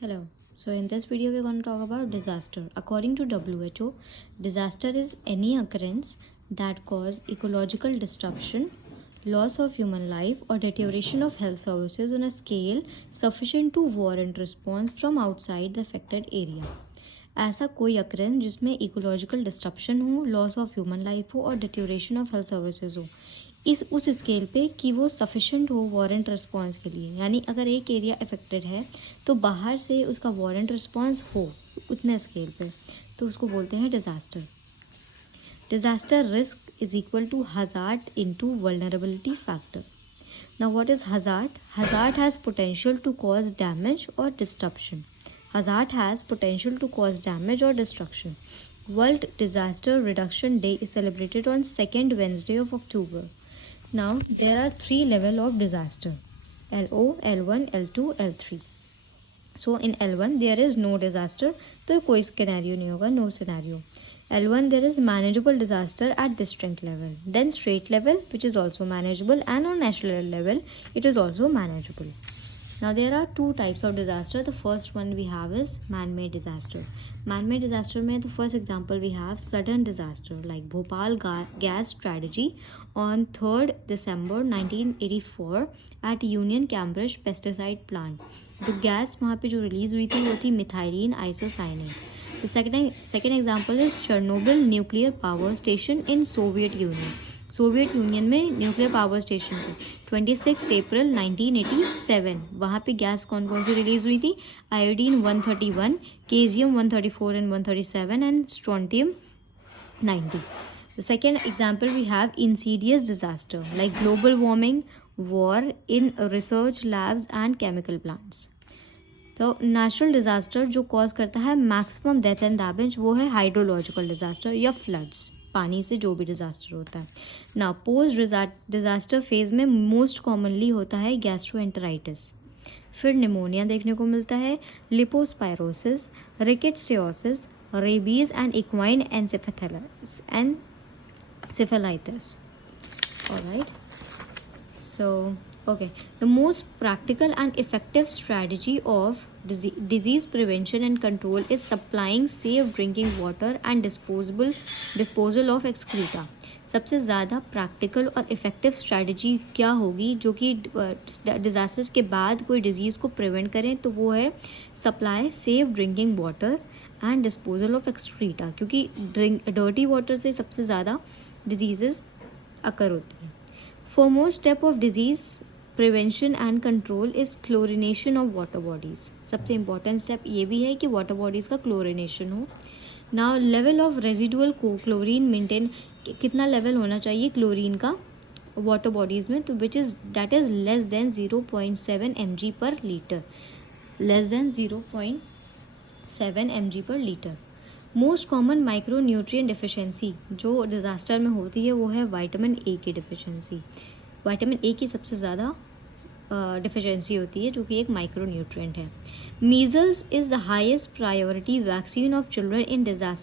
Hello. So in this video we're going to talk about disaster. According to WHO, disaster is any occurrence that cause ecological disruption, loss of human life or deterioration of health services on a scale sufficient to warrant response from outside the affected area. ऐसा कोई occurrences जिसमें ecological disruption हो, loss of human life हो और deterioration of health services हो उस scale पे कि वो सफिशेंट हो वारंट रिस्पॉन्स के लिए। यानी अगर एक एरिया अफेक्टेड है तो बाहर से उसका वारंट रिस्पॉन्स हो उतने स्केल पे, तो उसको बोलते हैं disaster. Disaster risk is equal to hazard into vulnerability factor. Now what is hazard? Hazard has potential to cause damage और disruption. Hazard has potential to cause damage or destruction. World Disaster Reduction Day is celebrated on second Wednesday of October. Now, there are three levels of disaster: LO, L1, L2, L3. So, in L1 there is no disaster, तो कोई scenario नहीं होगा, no scenario. L1 there is manageable disaster at district level. Then state level, which is also manageable, and on national level, it is also manageable. Now there are two types of disaster. The first one we have is man-made disaster. Man-made disaster में the first example we have sudden disaster like Bhopal gas tragedy on 3rd December 1984 at Union Cambridge pesticide plant. तो gas वहाँ पे जो release हुई थी वो थी methylene isocyanate. The second example is Chernobyl nuclear power station in Soviet Union. Soviet union में nuclear power station पे 26 अप्रैल 1987 वहाँ पे गैस कौन कौन सी रिलीज़ हुई थी? Iodine 131, केजियम 134 and 137 and strontium 90. The second example we have insidious disaster like global warming, war in research labs and chemical plants. तो natural disaster जो कॉज करता है मैक्सिमम डेथ एंड डैमेज वो है हाइड्रोलॉजिकल डिज़ास्टर या floods, पानी से जो भी डिज़ास्टर होता है ना. पोस्ट डिज़ास्टर फेज में मोस्ट कॉमनली होता है गैस्ट्रोएंटेराइटिस, फिर निमोनिया देखने को मिलता है, leptospirosis, rickettsiosis, rabies and equine encephalitis. Alright, so okay, the most practical and effective strategy of disease prevention and control is supplying safe drinking water and disposal of excreta. सबसे ज़्यादा practical और effective strategy क्या होगी जो कि disasters के बाद कोई डिज़ीज़ को प्रिवेंट करें? तो वो है supply safe drinking water and disposal of excreta, क्योंकि डर्टी वाटर से सबसे ज़्यादा डिजीज़ अकर होती है. Foremost step of disease prevention and control is chlorination of water bodies. सबसे important step ये भी है कि water bodies का chlorination हो. Now level of residual chlorine maintain, कितना level होना चाहिए क्लोरीन का water bodies में? तो that is less than 0.7 mg per liter. Less than 0.7 mg per liter. Most common micro nutrient deficiency जो डिज़ास्टर में होती है वो है विटामिन ए की डिफिशेंसी. विटामिन ए की सबसे ज़्यादा डिफिशेंसी होती है जो कि एक माइक्रो न्यूट्रिएंट है. Measles is the highest priority vaccine of children in disaster